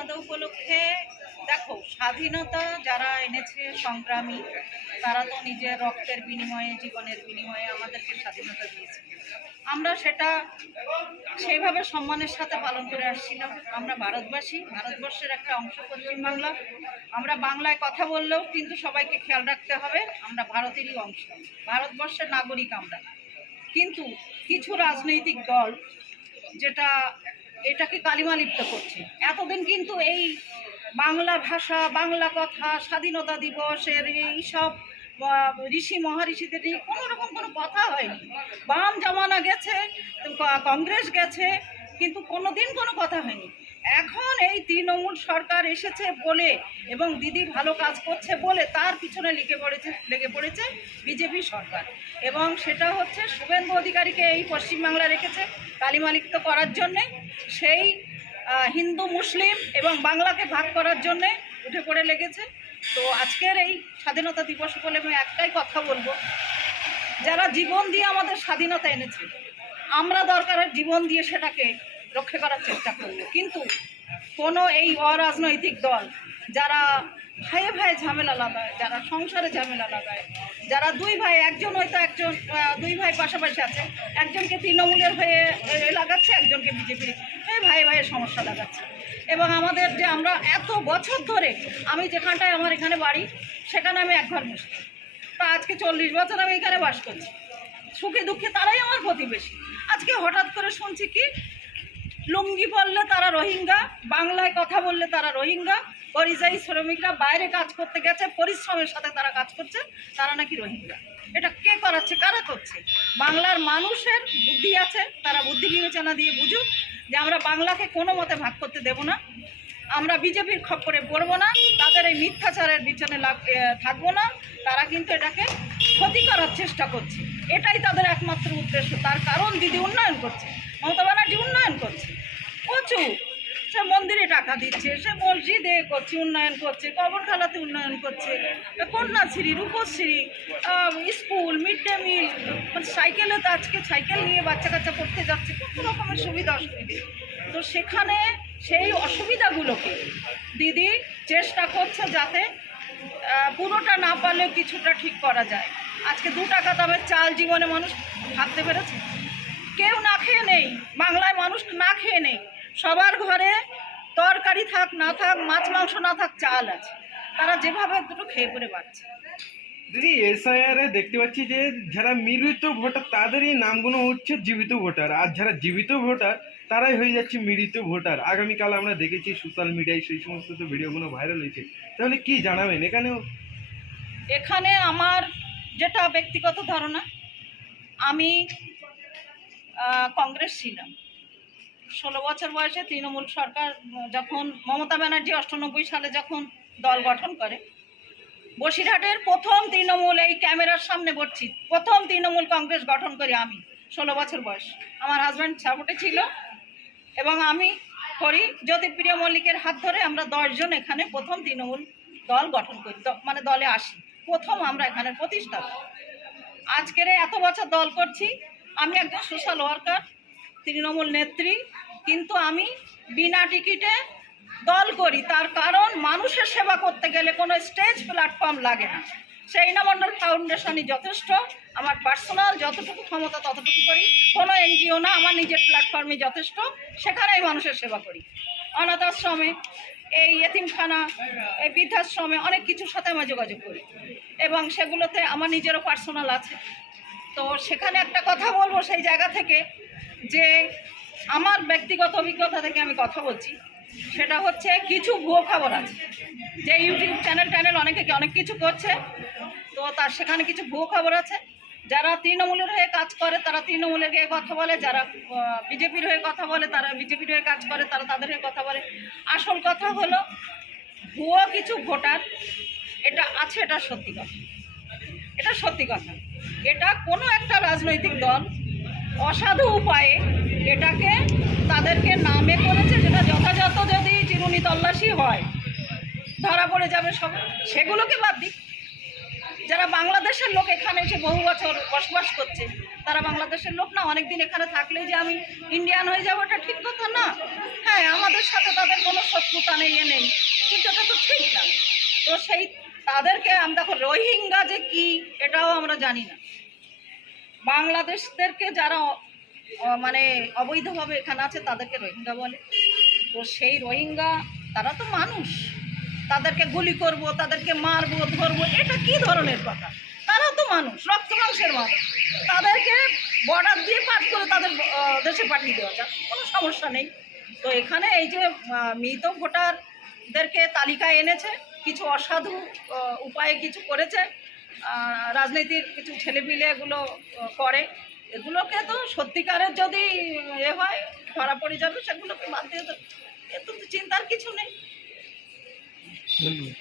স্বাধীনতা উপলক্ষে দেখো, স্বাধীনতা যারা এনেছে সংগ্রামী, তারা তো নিজের রক্তের বিনিময়ে, জীবনের বিনিময়ে আমাদেরকে স্বাধীনতা দিয়েছে। আমরা সেটা সেইভাবে সম্মানের সাথে পালন করে আসছিলাম। আমরা ভারতবাসী, ভারতবর্ষের একটা অংশ পশ্চিমবাংলা। আমরা বাংলায় কথা বললেও কিন্তু সবাইকে খেয়াল রাখতে হবে, আমরা ভারতেরই অংশ, ভারতবর্ষের নাগরিক আমরা। কিন্তু কিছু রাজনৈতিক দল যেটা এটাকে কালিমা লিপ্ত করছে, এতদিন কিন্তু এই বাংলা ভাষা, বাংলা কথা, স্বাধীনতা দিবসের এইসব ঋষি মহারিষিদের নিয়ে কোনো রকম কোনো কথা হয়নি। বাম জামানা গেছে, কংগ্রেস গেছে, কিন্তু কোনো দিন কোনো কথা হয়নি। এখন এই তৃণমূল সরকার এসেছে বলে এবং দিদি ভালো কাজ করছে বলে তার পিছনে লেগে পড়েছে বিজেপি সরকার। এবং সেটা হচ্ছে শুভেন্দু অধিকারীকে এই পশ্চিমবাংলা রেখেছে কালিমা লিপ্ত করার জন্যে, সেই হিন্দু মুসলিম এবং বাংলাকে ভাগ করার জন্যে উঠে পড়ে লেগেছে। তো আজকের এই স্বাধীনতা দিবস বলে আমি একটাই কথা বলবো, যারা জীবন দিয়ে আমাদের স্বাধীনতা এনেছে, আমরা দরকারের জীবন দিয়ে সেটাকে রক্ষা করার চেষ্টা করবো। কিন্তু কোনো এই অরাজনৈতিক দল যারা ভাইয়ে ভাইয়ে ঝামেলা লাগায়, যারা সংসারে ঝামেলা লাগায়, যারা দুই ভাই, একজন হয়তো একজন দুই ভাই পাশাপাশি আছে, একজনকে তৃণমূলের হয়ে লাগাচ্ছে, একজনকে বিজেপির ভাইয়ে ভাইয়ের সমস্যা লাগাচ্ছে। এবং আমাদের যে আমরা এত বছর ধরে, আমি যেখানটায় আমার এখানে বাড়ি, সেখানে আমি একঘর মুসলিম, তা আজকে 40 বছর আমি এখানে বাস করছি। সুখে দুঃখে তারাই আমার প্রতিবেশী। আজকে হঠাৎ করে শুনছি কি লুঙ্গি পরলে তারা রোহিঙ্গা, বাংলায় কথা বললে তারা রোহিঙ্গা, পরিযায়ী শ্রমিকরা বাইরে কাজ করতে গেছে, পরিশ্রমের সাথে তারা কাজ করছে, তারা নাকি রোহিঙ্গা। এটা কে করাচ্ছে, কারা করছে? বাংলার মানুষের বুদ্ধি আছে, তারা বুদ্ধি বিবেচনা দিয়ে বুঝুক যে আমরা বাংলাকে কোনো মতে ভাগ করতে দেব না, আমরা বিজেপির খপ্পরে পড়বো না, তাদের এই মিথ্যাচারের পিছনে থাকবো না। তারা কিন্তু এটাকে ক্ষতি করার চেষ্টা করছে, এটাই তাদের একমাত্র উদ্দেশ্য। তার কারণ দিদি উন্নয়ন করছে, মমতা ব্যানার্জি উন্নয়ন করছে প্রচুর। সে মন্দিরে টাকা দিচ্ছে, সে মসজিদে করছে, উন্নয়ন করছে, কবরখানাতে উন্নয়ন করছে, Kanyashree, Rupashree, school, mid day meal, সাইকেলে তো আজকে সাইকেল নিয়ে বাচ্চা কাচ্চা পড়তে যাচ্ছে, কত রকমের সুবিধা অসুবিধে। তো সেখানে সেই অসুবিধাগুলোকে দিদি চেষ্টা করছে যাতে পুরোটা না পারলেও কিছুটা ঠিক করা যায়। আজকে 2 টাকা দামের চাল জীবনে মানুষ ভাবতে পেরেছে? কেউ না খেয়ে নেই, বাংলায় মানুষ না খেয়ে নেই, সবার ঘরে তরকারি থাক না থাক, মাছ মাংস না থাক, চাল আছে, তারা যেভাবে দুটো খেয়ে পড়ে বাঁচছে। দিদি এসআইআর এ দেখতে পাচ্ছি যে যারা মৃত ভোটার তাদেরই নামগুলো হচ্ছে জীবিত ভোটার, আর যারা জীবিত ভোটার তারাই হয়ে যাচ্ছে মৃত ভোটার। আগামীকাল আমরা দেখেছি সোশ্যাল মিডিয়ায় সেই সমস্ত ভিডিওগুলো ভাইরাল হয়েছে, তাহলে কি জানাবেন এখানে আমার যেটা ব্যক্তিগত ধারণা, আমি কংগ্রেস ছিলাম 16 বছর বয়সে। তৃণমূল সরকার যখন মমতা ব্যানার্জি 98 সালে যখন দল গঠন করে, বসিরহাটের প্রথম তৃণমূল, এই ক্যামেরার সামনে বলছি, প্রথম তৃণমূল কংগ্রেস গঠন করি আমি 16 বছর বয়স। আমার হাজব্যান্ড সাপোর্টে ছিল এবং আমি করি। জ্যোতিপ্রিয় মল্লিকের হাত ধরে আমরা 10 জন এখানে প্রথম তৃণমূল দল গঠন করি, মানে দলে আসি, প্রথম আমরা এখানে প্রতিষ্ঠা। আজকের এত বছর দল করছি, আমি একজন সোশ্যাল ওয়ার্কার, তৃণমূল নেত্রী, কিন্তু আমি বিনা টিকিটে দল করি। তার কারণ মানুষের সেবা করতে গেলে কোনো স্টেজ প্ল্যাটফর্ম লাগে না। সেইনা মণ্ডল ফাউন্ডেশনই যথেষ্ট, আমার পার্সোনাল যতটুকু ক্ষমতা ততটুকু করি, কোনো এনজিও না, আমার নিজের প্ল্যাটফর্মে যথেষ্ট, সেখানেই মানুষের সেবা করি। অনাথ আশ্রমে, এই এতিমখানা, এই বৃদ্ধাশ্রমে অনেক কিছুর সাথে আমি যোগাযোগ করি এবং সেগুলোতে আমার নিজেরও পার্সোনাল আছে। তো সেখানে একটা কথা বলবো সেই জায়গা থেকে, যে আমার ব্যক্তিগত অভিজ্ঞতা থেকে আমি কথা বলছি, সেটা হচ্ছে কিছু ভুয়ো খবর আছে, যে ইউটিউব চ্যানেল অনেকে অনেক কিছু করছে, তো তার সেখানে কিছু ভুয়ো খবর আছে। যারা তৃণমূলের হয়ে কাজ করে তারা তৃণমূলের হয়ে কথা বলে, যারা বিজেপির হয়ে কথা বলে তারা বিজেপির হয়ে কাজ করে, তারা তাদের হয়ে কথা বলে। আসল কথা হলো ভুয়ো কিছু ভোটার এটা আছে, এটা সত্যি কথা, এটা সত্যি কথা। এটা কোনো একটা রাজনৈতিক দল অসাধু উপায়ে এটাকে তাদেরকে নামে করেছে, যেটা যথাযথ যদি চিরুনি তল্লাশি হয় ধরা পড়ে যাবে সব। সেগুলোকে বাদ দিই, যারা বাংলাদেশের লোক এখানে এসে বহু বছর বসবাস করছে, তারা বাংলাদেশের লোক না, অনেকদিন এখানে থাকলেই যে আমি ইন্ডিয়ান হয়ে যাবো এটা ঠিক কথা না। হ্যাঁ, আমাদের সাথে তাদের কোনো শত্রুতা নেই, এ নেই, কিন্তু এটা তো ঠিক না। তো সেই তাদেরকে আমি দেখো, রোহিঙ্গা যে কি এটাও আমরা জানি না। বাংলাদেশদেরকে যারা মানে অবৈধভাবে এখানে আছে তাদেরকে রোহিঙ্গা বলে। তো সেই রোহিঙ্গা তারা তো মানুষ, তাদেরকে গুলি করব, তাদেরকে মারবো, ধরবো, এটা কি ধরনের কথা? তারা তো মানুষ, রক্ত মাংসের মানুষ, তাদেরকে বর্ডার দিয়ে পার করে তাদের দেশে পাঠিয়ে দেওয়া যাক, কোনো সমস্যা নেই। তো এখানে এই যে মৃত ভোটারদেরকে তালিকায় এনেছে, কিছু অসাধু উপায়ে কিছু করেছে, রাজনীতির কিছু ছেলেপিলে এগুলো করে, এগুলোকে তো সত্যিকারের যদি এ হয় ধরা পড়ে যাবে, সেগুলোকে বাদ দিয়ে তো, এ তো চিন্তার কিছু নেই। ধন্যবাদ।